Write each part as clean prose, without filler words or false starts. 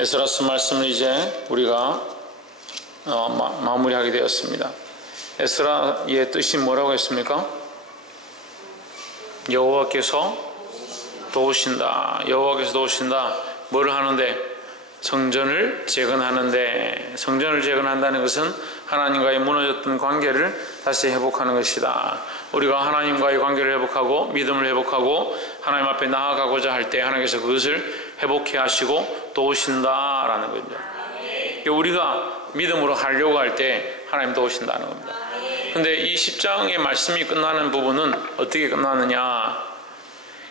에스라서 말씀을 이제 우리가 마무리하게 되었습니다. 에스라의 뜻이 뭐라고 했습니까? 여호와께서 도우신다. 여호와께서 도우신다. 뭐를 하는데? 성전을 재건하는데, 성전을 재건한다는 것은 하나님과의 무너졌던 관계를 다시 회복하는 것이다. 우리가 하나님과의 관계를 회복하고 믿음을 회복하고 하나님 앞에 나아가고자 할 때 하나님께서 그것을 회복해 하시고 도우신다라는 겁니다. 우리가 믿음으로 하려고 할 때 하나님 도우신다는 겁니다. 근데 이 10장의 말씀이 끝나는 부분은 어떻게 끝나느냐?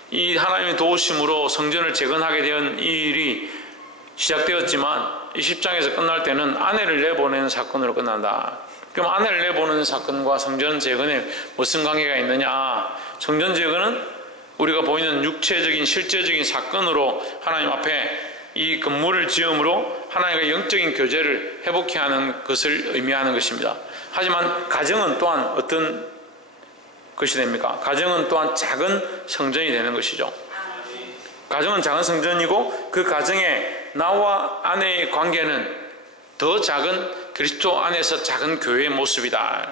이 하나님의 도우심으로 성전을 재건하게 된 이 일이 시작되었지만 이 10장에서 끝날 때는 아내를 내보내는 사건으로 끝난다. 그럼 아내를 내보내는 사건과 성전 재건에 무슨 관계가 있느냐? 성전 재건은 우리가 보이는 육체적인 실제적인 사건으로 하나님 앞에 이 건물을 지음으로 하나님과 영적인 교제를 회복해 하는 것을 의미하는 것입니다. 하지만 가정은 또한 어떤 것이 됩니까? 가정은 또한 작은 성전이 되는 것이죠. 가정은 작은 성전이고 그 가정에 나와 아내의 관계는 더 작은 그리스도 안에서 작은 교회의 모습이다.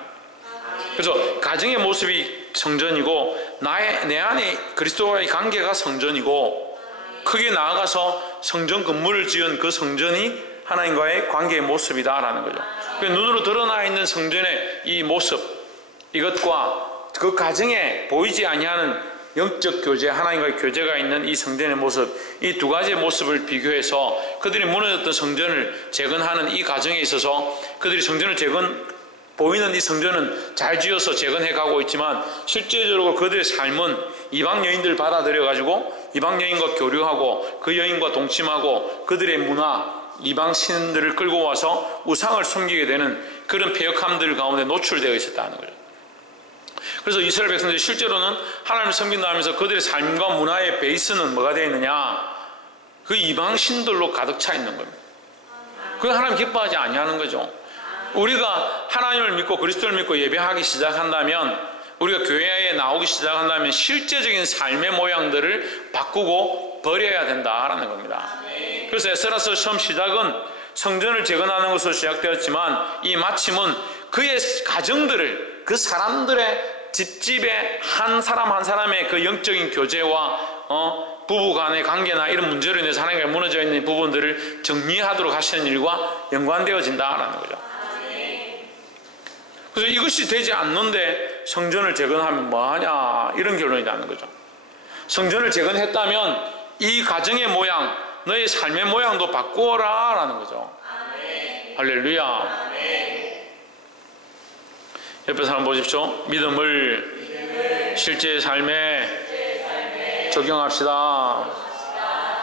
그래서 가정의 모습이 성전이고 내 안에 그리스도와의 관계가 성전이고 크게 나아가서 성전 건물을 지은 그 성전이 하나님과의 관계의 모습이다라는 거죠. 눈으로 드러나 있는 성전의 이 모습, 이것과 그 가정에 보이지 아니하는 영적 교제, 하나님과의 교제가 있는 이 성전의 모습, 이 두 가지의 모습을 비교해서 그들이 무너졌던 성전을 재건하는 이 과정에 있어서 그들이 성전을 보이는 이 성전은 잘 지어서 재건해 가고 있지만 실제적으로 그들의 삶은 이방 여인들을 받아들여 가지고 이방 여인과 교류하고 그 여인과 동침하고 그들의 문화, 이방 신들을 끌고 와서 우상을 섬기게 되는 그런 패역함들 가운데 노출되어 있었다는 거죠. 그래서 이스라엘 백성들이 실제로는 하나님을 섬긴다 하면서 그들의 삶과 문화의 베이스는 뭐가 되어 있느냐? 그 이방 신들로 가득 차 있는 겁니다. 그거 하나님 기뻐하지 아니하는 거죠. 우리가 하나님을 믿고 그리스도를 믿고 예배하기 시작한다면, 우리가 교회에 나오기 시작한다면 실제적인 삶의 모양들을 바꾸고 버려야 된다라는 겁니다. 그래서 에스라서 처음 시작은 성전을 재건하는 것으로 시작되었지만 이 마침은 그의 가정들을, 그 사람들의 집집에 한 사람 한 사람의 그 영적인 교제와 부부 간의 관계나 이런 문제로 인해서 하나님과 무너져 있는 부분들을 정리하도록 하시는 일과 연관되어진다라는 거죠. 그래서 이것이 되지 않는데 성전을 재건하면 뭐하냐, 이런 결론이 나는 거죠. 성전을 재건했다면 이 가정의 모양, 너의 삶의 모양도 바꾸어라 라는 거죠. 할렐루야. 옆에 사람 보십시오. 믿음을 실제 삶에 적용합시다.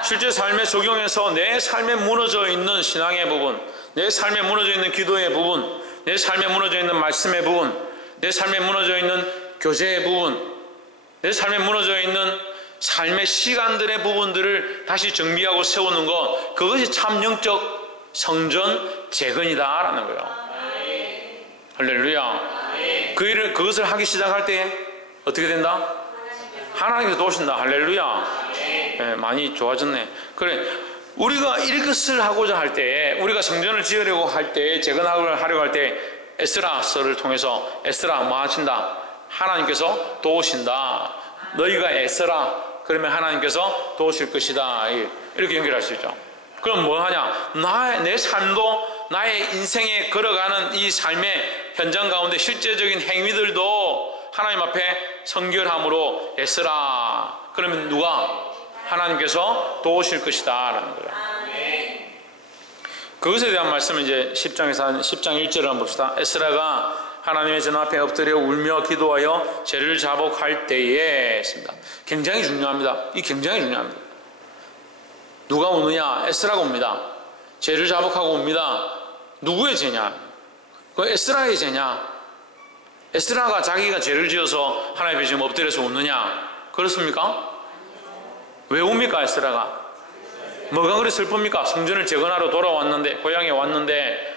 실제 삶에 적용해서 내 삶에 무너져 있는 신앙의 부분, 내 삶에 무너져 있는 기도의 부분, 내 삶에 무너져 있는 말씀의 부분, 내 삶에 무너져 있는 교제의 부분, 내 삶에 무너져 있는 삶의 시간들의 부분들을 다시 정비하고 세우는 것, 그것이 참 영적 성전 재건이다라는 거예요. 할렐루야. 그것을 하기 시작할 때 어떻게 된다? 하나님께서 도우신다. 할렐루야. 네, 많이 좋아졌네. 그래, 우리가 이것을 하고자 할 때, 우리가 성전을 지으려고 할 때, 재건하려고 할 때 에스라서를 통해서 에스라 뭐 하신다? 하나님께서 도우신다. 너희가 애써라. 그러면 하나님께서 도우실 것이다. 이렇게 연결할 수 있죠. 그럼 뭐 하냐? 내 삶도, 나의 인생에 걸어가는 이 삶의 현장 가운데 실제적인 행위들도 하나님 앞에 성결함으로 애써라. 그러면 누가? 하나님께서 도우실 것이다 라는 거예요. 그것에 대한 말씀을 이제 10장 1절을 한번 봅시다. 에스라가 하나님의 전 앞에 엎드려 울며 기도하여 죄를 자복할 때에 했습니다. 굉장히 중요합니다. 이 굉장히 중요합니다. 누가 오느냐? 에스라가 옵니다. 죄를 자복하고 옵니다. 누구의 죄냐? 그 에스라의 죄냐? 에스라가 자기가 죄를 지어서 하나님 앞에 지금 엎드려서 오느냐? 그렇습니까? 왜 옵니까 에스라가? 뭐가 그리 슬픕니까? 성전을 재건하러 돌아왔는데, 고향에 왔는데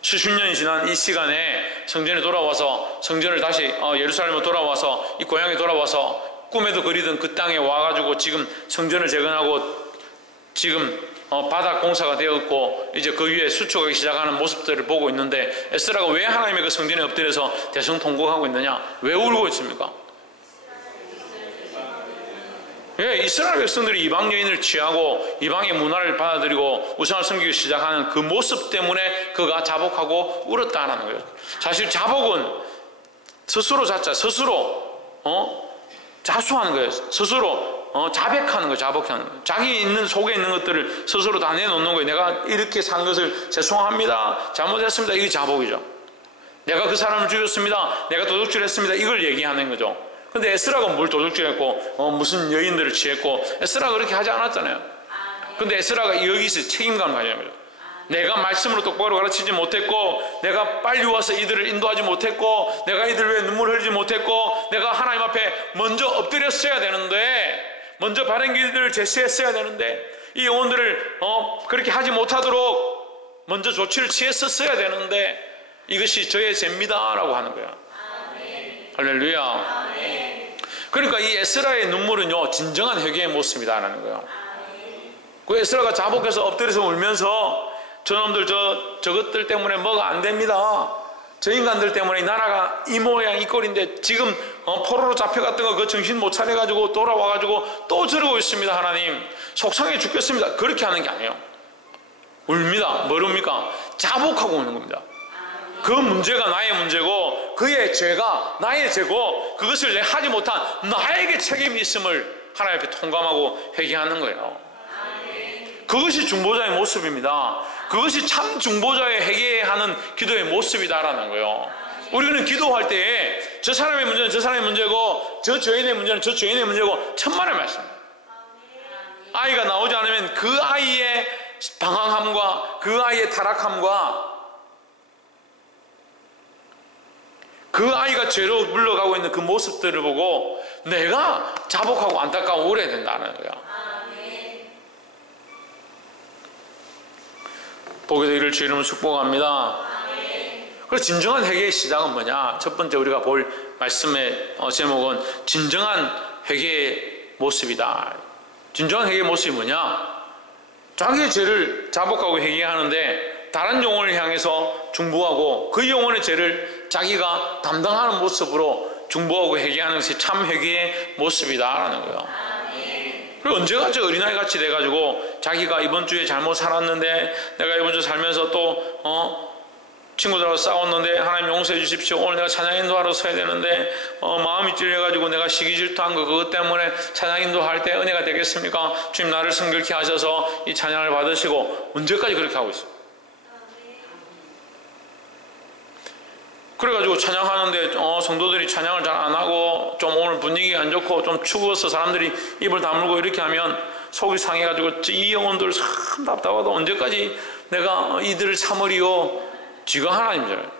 수십 년이 지난 이 시간에 성전에 돌아와서, 성전을 다시 예루살렘으로 돌아와서 이 고향에 돌아와서 꿈에도 그리던 그 땅에 와가지고 지금 성전을 재건하고 지금 바닥 공사가 되었고 이제 그 위에 수축하기 시작하는 모습들을 보고 있는데 에스라가 왜 하나님의 그 성전에 엎드려서 대성통곡하고 있느냐? 왜 울고 있습니까? 예, 이스라엘 백성들이 이방 여인을 취하고 이방의 문화를 받아들이고 우상을 섬기기 시작하는 그 모습 때문에 그가 자복하고 울었다는 거예요. 사실 자복은 스스로 자수하는 거예요. 스스로 자백하는 거예요. 자복하는 거예요. 자기 있는 속에 있는 것들을 스스로 다 내놓는 거예요. 내가 이렇게 산 것을 죄송합니다. 잘못했습니다. 이게 자복이죠. 내가 그 사람을 죽였습니다. 내가 도둑질했습니다. 이걸 얘기하는 거죠. 근데 에스라가 뭘 도둑질했고 무슨 여인들을 취했고 에스라가 그렇게 하지 않았잖아요. 근데 에스라가 여기서 책임감을 가져야 합니다. 내가 말씀으로 똑바로 가르치지 못했고 내가 빨리 와서 이들을 인도하지 못했고 내가 이들 왜 눈물 흘리지 못했고 내가 하나님 앞에 먼저 엎드렸어야 되는데 먼저 바른 길들을 제시했어야 되는데 이 영혼들을 그렇게 하지 못하도록 먼저 조치를 취했었어야 되는데 이것이 저의 죄입니다 라고 하는 거야. 할렐루야. 그러니까 이 에스라의 눈물은요 진정한 회개의 모습이다라는 거예요. 그 에스라가 자복해서 엎드려서 울면서 저놈들 저것들 때문에 뭐가 안 됩니다. 저 인간들 때문에 이 나라가 이 모양 이 꼴인데 지금 포로로 잡혀갔던 거 그 정신 못 차려가지고 돌아와가지고 또 저러고 있습니다. 하나님 속상해 죽겠습니다. 그렇게 하는 게 아니에요. 울입니다. 뭐랍니까? 자복하고 우는 겁니다. 그 문제가 나의 문제고 그의 죄가 나의 죄고 그것을 내 하지 못한 나에게 책임이 있음을 하나님 앞에 통감하고 회개하는 거예요. 그것이 중보자의 모습입니다. 그것이 참 중보자의 회개하는 기도의 모습이다라는 거예요. 우리는 기도할 때에 저 사람의 문제는 저 사람의 문제고 저 죄인의 문제는 저 죄인의 문제고 천만의 말씀. 아이가 나오지 않으면 그 아이의 방황함과 그 아이의 타락함과 그 아이가 죄로 물러가고 있는 그 모습들을 보고 내가 자복하고 안타까워 울어야 된다는 거야. 보게 되기를 주 이름으로 축복합니다. 그래서 진정한 회개의 시작은 뭐냐? 첫 번째 우리가 볼 말씀의 제목은 진정한 회개의 모습이다. 진정한 회개의 모습이 뭐냐? 자기의 죄를 자복하고 회개하는데 다른 영혼을 향해서 중보하고 그 영혼의 죄를 자기가 담당하는 모습으로 중보하고 회개하는 것이 참 회개의 모습이다라는 거예요. 그리고 언제까지 어린아이같이 돼가지고 자기가 이번 주에 잘못 살았는데 내가 이번 주 살면서 또 친구들하고 싸웠는데 하나님 용서해 주십시오. 오늘 내가 찬양 인도하러 서야 되는데 마음이 찔려가지고 내가 시기 질투한 거 그것 때문에 찬양 인도할 때 은혜가 되겠습니까? 주님 나를 성결케 하셔서 이 찬양을 받으시고 언제까지 그렇게 하고 있어요? 그래가지고 찬양하는데 성도들이 찬양을 잘 안 하고 좀 오늘 분위기 안 좋고 좀 추워서 사람들이 입을 다물고 이렇게 하면 속이 상해가지고 이 영혼들 참 답답하다. 언제까지 내가 이들을 참으리요? 지가 하나님이잖아요.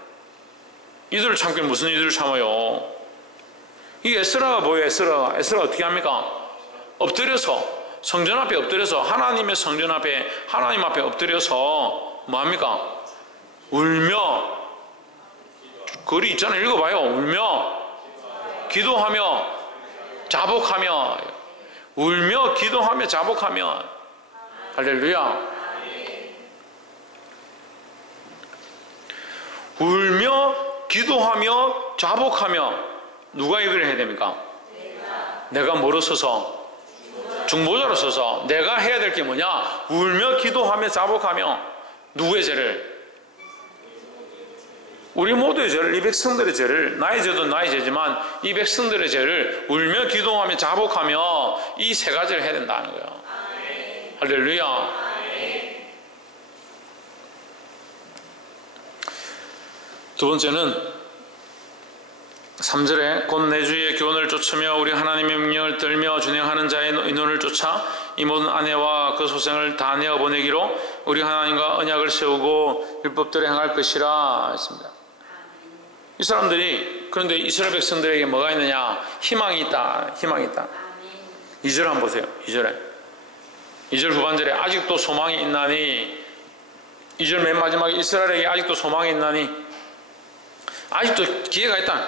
이들을 참기 무슨 이들을 참아요? 이 에스라가 뭐예요? 에스라가 어떻게 합니까? 엎드려서 성전 앞에 엎드려서 하나님의 성전 앞에 하나님 앞에 엎드려서 뭐합니까? 울며 글이 있잖아요. 읽어봐요. 울며 기도하며 자복하며 울며 기도하며 자복하며 할렐루야. 울며 기도하며 자복하며 누가 얘기를 해야 됩니까? 내가 뭐로 서서? 중보자로 서서 내가 해야 될 게 뭐냐? 울며 기도하며 자복하며 누구의 죄를? 우리 모두의 죄를, 이 백성들의 죄를, 나의 죄도 나의 죄지만 이 백성들의 죄를 울며 기도하며 자복하며 이 세 가지를 해야 된다는 거예요. 할렐루야. 두 번째는 3절에 곧 내 주의 교훈을 쫓으며 우리 하나님의 명령을 들며 준행하는 자의 인원을 쫓아 이 모든 아내와 그 소생을 다 내어보내기로 우리 하나님과 언약을 세우고 율법대로 행할 것이라 했습니다. 이 사람들이 그런데 이스라엘 백성들에게 뭐가 있느냐? 희망이 있다. 희망이 있다. 2절 한번 보세요. 2절에 2절 후반절에 아직도 소망이 있나니 2절 맨 마지막에 이스라엘에게 아직도 소망이 있나니 아직도 기회가 있다.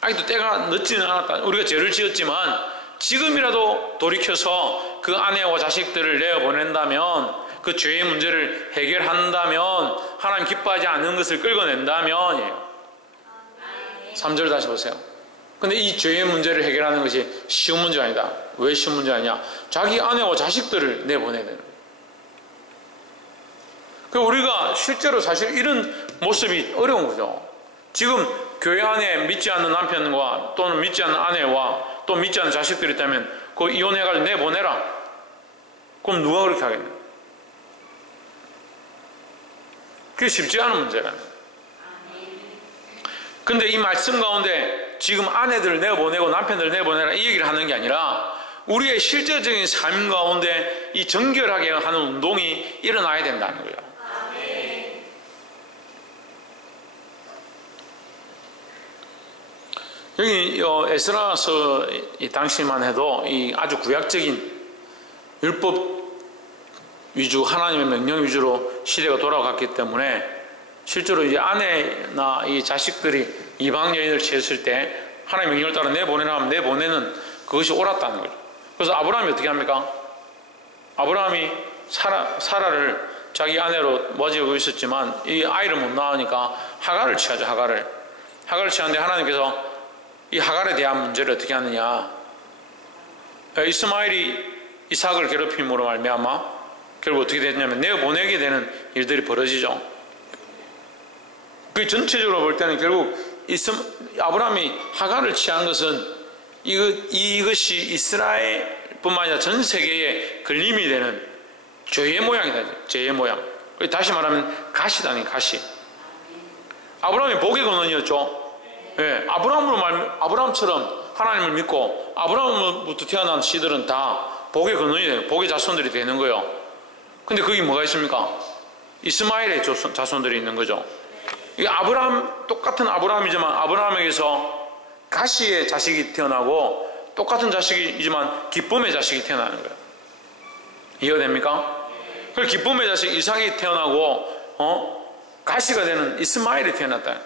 아직도 때가 늦지는 않았다. 우리가 죄를 지었지만 지금이라도 돌이켜서 그 아내와 자식들을 내어보낸다면, 그 죄의 문제를 해결한다면, 하나님 기뻐하지 않는 것을 끌어낸다면, 3절 다시 보세요. 근데 이 죄의 문제를 해결하는 것이 쉬운 문제가 아니다. 왜 쉬운 문제가 아니냐? 자기 아내와 자식들을 내보내야 되는 거예요. 우리가 실제로 사실 이런 모습이 어려운 거죠. 지금 교회 안에 믿지 않는 남편과 또는 믿지 않는 아내와 또 믿지 않는 자식들이 있다면 그거 이혼해가지고 내보내라. 그럼 누가 그렇게 하겠냐? 그게 쉽지 않은 문제라는 거예요. 근데 이 말씀 가운데 지금 아내들을 내보내고 남편들을 내보내라 이 얘기를 하는 게 아니라 우리의 실제적인 삶 가운데 이 정결하게 하는 운동이 일어나야 된다는 거예요. 여기 에스라서 이 당시만 해도 이 아주 구약적인 율법 위주, 하나님의 명령 위주로 시대가 돌아갔기 때문에 실제로 이제 아내나 이 자식들이 이방 여인을 취했을 때 하나님의 명령을 따라 내보내라 하면 내보내는 그것이 옳았다는 거죠. 그래서 아브라함이 어떻게 합니까? 아브라함이 사라를 자기 아내로 맞이하고 있었지만 이 아이를 못 낳으니까 하갈을 취하죠. 하갈을 취하는데 하나님께서 이 하갈에 대한 문제를 어떻게 하느냐? 이스마엘이 이삭을 괴롭힘으로 말미암아 결국 어떻게 됐냐면 내어보내게 되는 일들이 벌어지죠. 그 전체적으로 볼 때는 결국 아브라함이 하갈을 취한 것은 이것이 이스라엘뿐만 아니라 전 세계에 걸림이 되는 죄의 모양이다. 죄의 모양. 다시 말하면 가시다니 가시. 아브라함이 복의 근원이었죠. 예, 아브라함처럼 하나님을 믿고 아브라함부터 태어난 씨들은 다 복의 근원이 돼요. 복의 자손들이 되는 거예요. 근데 거기 뭐가 있습니까? 이스마엘의 자손들이 있는 거죠. 이 똑같은 아브라함이지만 아브라함에게서 가시의 자식이 태어나고 똑같은 자식이지만 기쁨의 자식이 태어나는 거예요. 이해가 됩니까? 그래서 기쁨의 자식 이삭이 태어나고 가시가 되는 이스마엘이 태어났다.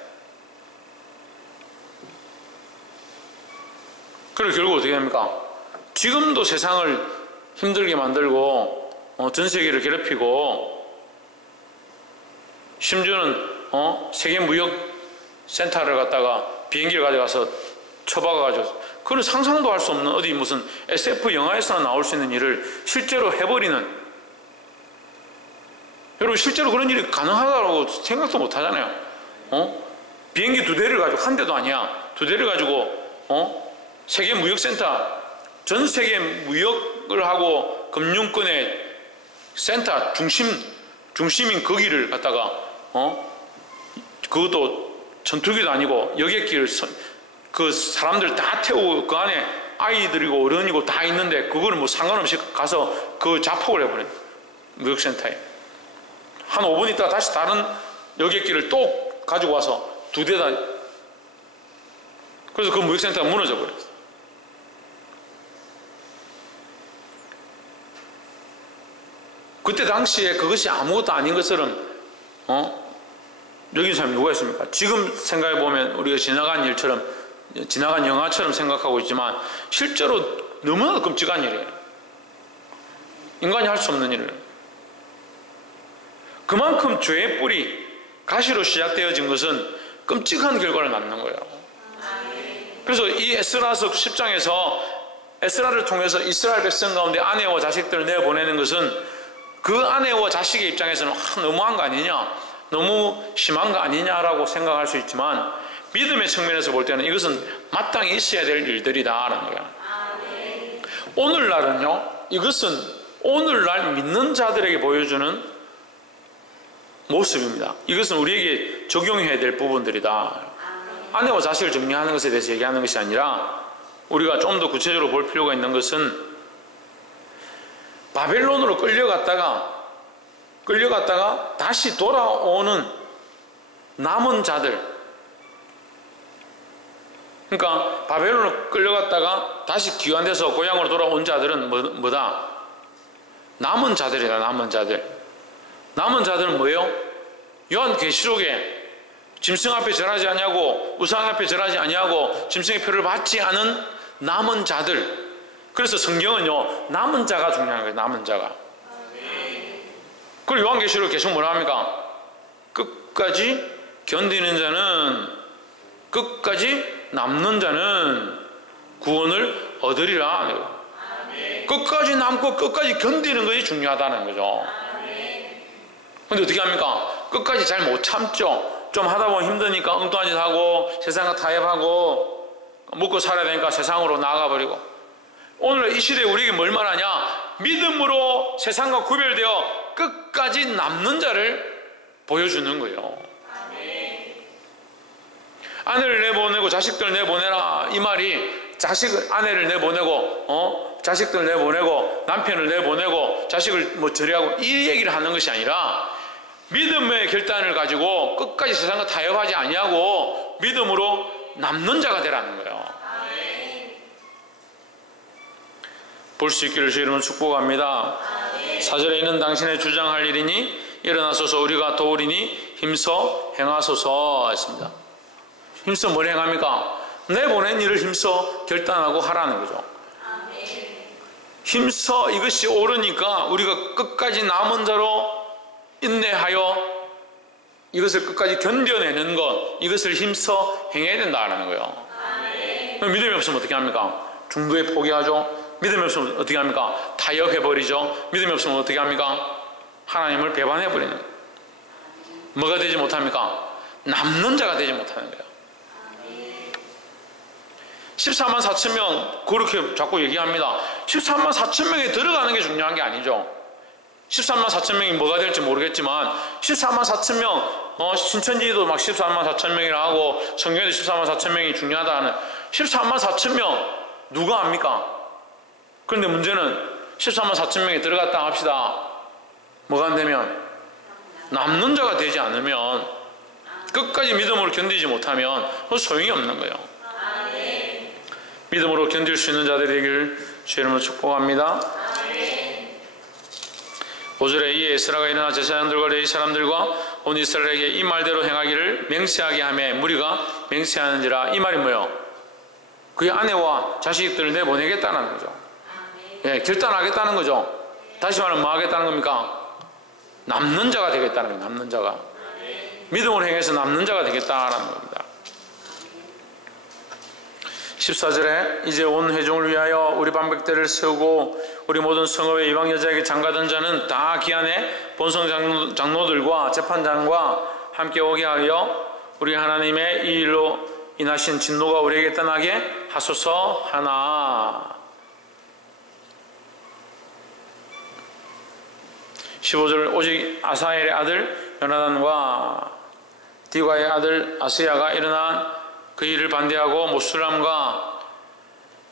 그리고 결국 어떻게 됩니까? 지금도 세상을 힘들게 만들고 전 세계를 괴롭히고 심지어는 세계 무역 센터를 갖다가 비행기를 가져가서 쳐박아가지고 그건 상상도 할 수 없는 어디 무슨 SF 영화에서나 나올 수 있는 일을 실제로 해버리는, 여러분 실제로 그런 일이 가능하다고 생각도 못 하잖아요. 비행기 2대를 가지고, 한 대도 아니야, 2대를 가지고 세계 무역센터, 전 세계 무역을 하고 금융권의 센터 중심인 거기를 갖다가 그것도 전투기도 아니고 여객기를 그 사람들 다 태우고 그 안에 아이들이고 어른이고 다 있는데 그거를 뭐 상관없이 가서 그 자폭을 해버려요. 무역센터에 한 5분 있다가 다시 다른 여객기를 또 가지고 와서 2대 다, 그래서 그 무역센터가 무너져 버렸어요. 그때 당시에 그것이 아무것도 아닌 것처럼 여기 사람이 누가 있습니까? 지금 생각해보면 우리가 지나간 일처럼, 지나간 영화처럼 생각하고 있지만 실제로 너무나 끔찍한 일이에요. 인간이 할 수 없는 일을. 그만큼 죄의 뿌리, 가시로 시작되어진 것은 끔찍한 결과를 낳는 거예요. 그래서 이 에스라서 10장에서 에스라를 통해서 이스라엘 백성 가운데 아내와 자식들을 내어보내는 것은 그 아내와 자식의 입장에서는 너무한 거 아니냐, 너무 심한 거 아니냐라고 생각할 수 있지만 믿음의 측면에서 볼 때는 이것은 마땅히 있어야 될 일들이다라는 거예요. 오늘날은요, 이것은 오늘날 믿는 자들에게 보여주는 모습입니다. 이것은 우리에게 적용해야 될 부분들이다. 아내와 자식을 정리하는 것에 대해서 얘기하는 것이 아니라 우리가 좀 더 구체적으로 볼 필요가 있는 것은 바벨론으로 끌려갔다가 다시 돌아오는 남은 자들, 그러니까 바벨론으로 끌려갔다가 다시 귀환돼서 고향으로 돌아온 자들은 뭐다? 남은 자들이다. 남은 자들은 뭐예요? 요한계시록에 짐승 앞에 절하지 아니하고 우상 앞에 절하지 아니하고 짐승의 표를 받지 않은 남은 자들, 그래서 성경은요, 남은 자가 중요한 거예요. 남은 자가. 그리고 요한계시록 계속 뭐라 합니까? 끝까지 견디는 자는, 끝까지 남는 자는 구원을 얻으리라. 끝까지 남고 끝까지 견디는 것이 중요하다는 거죠. 근데 어떻게 합니까? 끝까지 잘 못 참죠. 좀 하다 보면 힘드니까 엉뚱한 짓 하고 세상과 타협하고 먹고 살아야 되니까 세상으로 나가버리고. 오늘 이 시대에 우리에게 뭘 말하냐? 믿음으로 세상과 구별되어 끝까지 남는 자를 보여주는 거예요. 아내를 내보내고 자식들 내보내라, 이 말이 아내를 내보내고 자식들 내보내고 남편을 내보내고 자식을 뭐 처리하고 이 얘기를 하는 것이 아니라, 믿음의 결단을 가지고 끝까지 세상과 타협하지 아니하고 믿음으로 남는 자가 되라는 거예요. 볼 수 있기를 주 이름으로 축복합니다. 4절에 있는 당신의 주장할 일이니 일어나소서 우리가 도우리니 힘써 행하소서 했습니다. 힘써 뭘 행합니까? 내보낸 일을 힘써 결단하고 하라는 거죠. 힘써 이것이 옳으니까 우리가 끝까지 남은 자로 인내하여 이것을 끝까지 견뎌내는 것, 이것을 힘써 행해야 된다는 거예요. 믿음이 없으면 어떻게 합니까? 중도에 포기하죠. 믿음이 없으면 어떻게 합니까? 타협해버리죠. 믿음이 없으면 어떻게 합니까? 하나님을 배반해버리는 거예요. 뭐가 되지 못합니까? 남는 자가 되지 못하는 거예요. 14만 4천 명 그렇게 자꾸 얘기합니다. 14만 4천 명에 들어가는 게 중요한 게 아니죠. 14만 4천 명이 뭐가 될지 모르겠지만 14만 4천 명 신천지도 막 14만 4천 명이라 하고 성경에도 14만 4천 명이 중요하다는 14만 4천 명 누가 압니까? 그런데 문제는 14만 4천 명이 들어갔다 합시다. 뭐가 안 되면? 남는 자가 되지 않으면, 끝까지 믿음으로 견디지 못하면 소용이 없는 거예요. 믿음으로 견딜 수 있는 자들이 되기를 주 이름으로 축복합니다. 5절에 이에 에스라가 일어나 제사장들과 레위 사람들과 온 이스라엘에게 이 말대로 행하기를 맹세하게 하며 무리가 맹세하는지라. 이 말이 뭐예요? 그의 아내와 자식들을 내보내겠다는 거죠. 예, 결단하겠다는 거죠. 다시 말하면 뭐 하겠다는 겁니까? 남는 자가 되겠다는 거예요. 남는 자가. 믿음으로 행해서 남는 자가 되겠다는 겁니다. 14절에 이제 온 회중을 위하여 우리 방백대를 세우고 우리 모든 성읍의 이방 여자에게 장가든 자는 다 기한에 본성 장로들과 재판장과 함께 오게 하여 우리 하나님의 이 일로 인하신 진노가 우리에게 떠나게 하소서 하나. 15절 오직 아사엘의 아들 요나단과 디과의 아들 아스야가 일어나 그 일을 반대하고 모술람과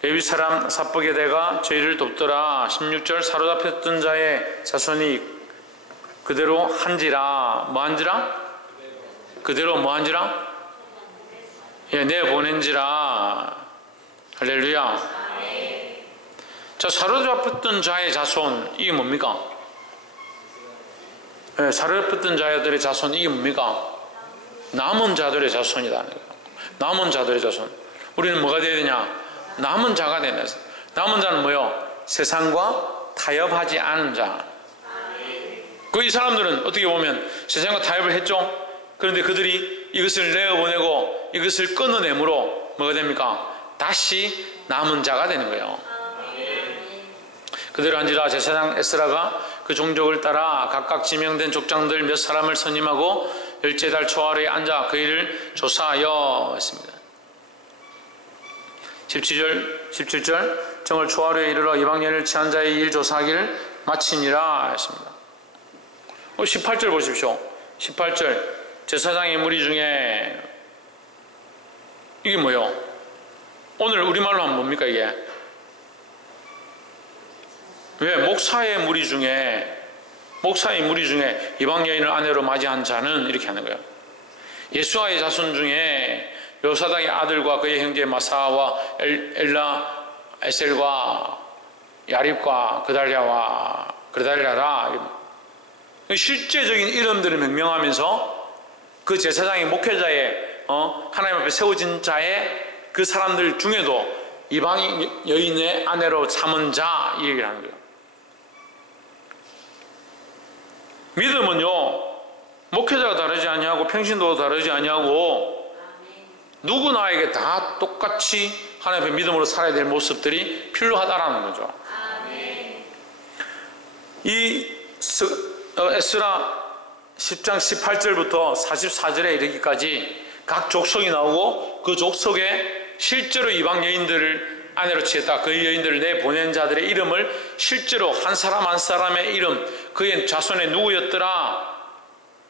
레위 사람 삽버게대가 저희를 돕더라. 16절 사로잡혔던 자의 자손이 그대로 한지라. 뭐 한지라? 그대로 뭐 한지라? 예, 내보낸지라. 할렐루야. 자, 사로잡혔던 자의 자손, 이게 뭡니까? 예, 사로잡혔던 자들의 자손, 이게 뭡니까? 남은 자들의 자손이라는 거예요. 남은 자들의 자손. 우리는 뭐가 되어야 되냐? 남은 자가 되는 거예요. 남은 자는 뭐요? 세상과 타협하지 않은 자. 그 이 사람들은 어떻게 보면 세상과 타협을 했죠. 그런데 그들이 이것을 내어보내고 이것을 끊어내므로 뭐가 됩니까? 다시 남은 자가 되는 거예요. 그대로 한지라 제사장 에스라가 그 종족을 따라 각각 지명된 족장들 몇 사람을 선임하고 10달 초하루에 앉아 그 일을 조사하여 했습니다. 17절 정월 초하루에 이르러 이방인을 취한 자의 일 조사하기를 마치니라 했습니다. 18절 보십시오. 18절 제사장의 무리 중에 이게 뭐요? 오늘 우리말로 하면 뭡니까 이게? 왜? 목사의 무리 중에 이방 여인을 아내로 맞이한 자는 이렇게 하는 거예요. 예수아의 자손 중에 요사닥의 아들과 그의 형제 마사와 엘라 에셀과 야립과 그달랴라 실제적인 이름들을 명명하면서 그 제사장의 목회자의 하나님 앞에 세워진 자의 그 사람들 중에도 이방 여인의 아내로 삼은 자, 이 얘기를 하는 거예요. 믿음은요, 목회자가 다르지 아니하고 평신도가 다르지 아니하고 누구나에게 다 똑같이 하나님 앞에 믿음으로 살아야 될 모습들이 필요하다라는 거죠. 이 에스라 10장 18절부터 44절에 이르기까지 각 족속이 나오고 그 족속에 실제로 이방 여인들을 아내로 취했다, 그 여인들을 내보낸 자들의 이름을 실제로 한 사람 한 사람의 이름, 그의 자손의 누구였더라,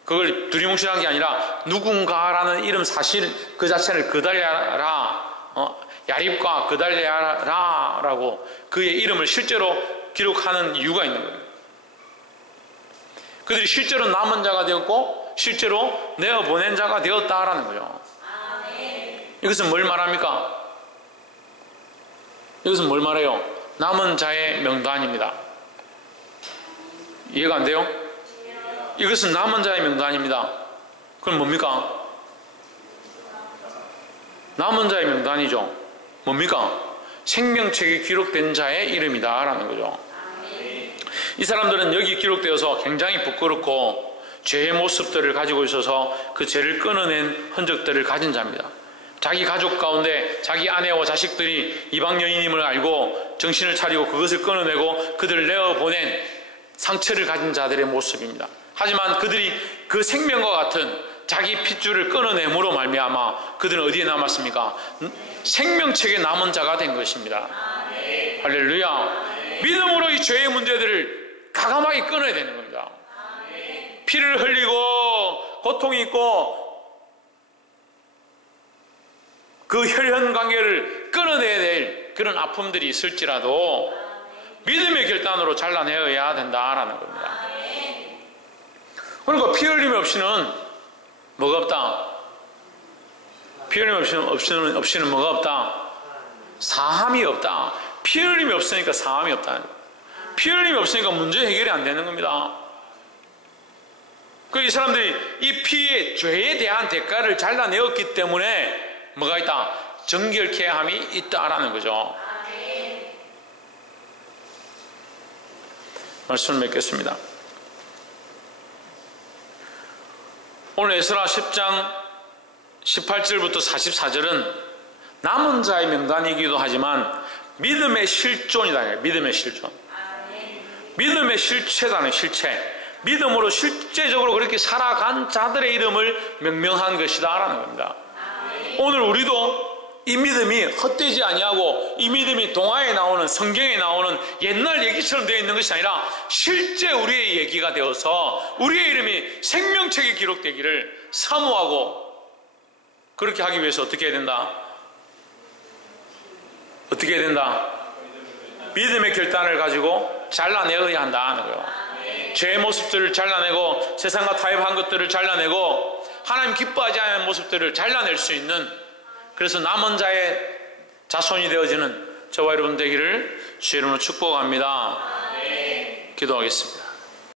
그걸 두리뭉실한 게 아니라 누군가라는 이름 사실 그 자체를 그달랴라, 야립과 그달랴라라고 그의 이름을 실제로 기록하는 이유가 있는 거예요. 그들이 실제로 남은 자가 되었고 실제로 내어보낸 자가 되었다라는 거예요. 이것은 뭘 말합니까? 이것은 뭘 말해요? 남은 자의 명단입니다. 이해가 안 돼요? 이것은 남은 자의 명단입니다. 그럼 뭡니까? 남은 자의 명단이죠. 뭡니까? 생명책에 기록된 자의 이름이다 라는 거죠. 이 사람들은 여기 기록되어서 굉장히 부끄럽고 죄의 모습들을 가지고 있어서 그 죄를 끊어낸 흔적들을 가진 자입니다. 자기 가족 가운데 자기 아내와 자식들이 이방 여인임을 알고 정신을 차리고 그것을 끊어내고 그들을 내어보낸 상처를 가진 자들의 모습입니다. 하지만 그들이 그 생명과 같은 자기 핏줄을 끊어내므로 말미암아 그들은 어디에 남았습니까? 생명책에 남은 자가 된 것입니다. 할렐루야. 믿음으로 이 죄의 문제들을 가감하게 끊어야 되는 겁니다. 피를 흘리고 고통이 있고 그 혈연 관계를 끊어내야 될 그런 아픔들이 있을지라도 믿음의 결단으로 잘라내어야 된다라는 겁니다. 그러니까 피 흘림 없이는 뭐가 없다? 피 흘림 없이는 뭐가 없다? 사함이 없다. 피 흘림이 없으니까 사함이 없다. 피 흘림이 없으니까 문제 해결이 안 되는 겁니다. 이 사람들이 이 피의 죄에 대한 대가를 잘라내었기 때문에 뭐가 있다? 정결케 함이 있다라는 거죠. 말씀을 맺겠습니다. 오늘 에스라 10장 18절부터 44절은 남은 자의 명단이기도 하지만 믿음의 실존이다. 믿음의 실존. 믿음의 실체다는 실체. 믿음으로 실제적으로 그렇게 살아간 자들의 이름을 명명한 것이다 라는 겁니다. 오늘 우리도 이 믿음이 헛되지 아니하고 이 믿음이 동화에 나오는 성경에 나오는 옛날 얘기처럼 되어 있는 것이 아니라 실제 우리의 얘기가 되어서 우리의 이름이 생명책에 기록되기를 사모하고 그렇게 하기 위해서 어떻게 해야 된다? 어떻게 해야 된다? 믿음의 결단을 가지고 잘라내어야 한다는 거예요. 죄의 모습들을 잘라내고 세상과 타협한 것들을 잘라내고 하나님 기뻐하지 않는 모습들을 잘라낼 수 있는, 그래서 남은 자의 자손이 되어지는 저와 여러분 되기를 주의 이름으로 축복합니다. 기도하겠습니다.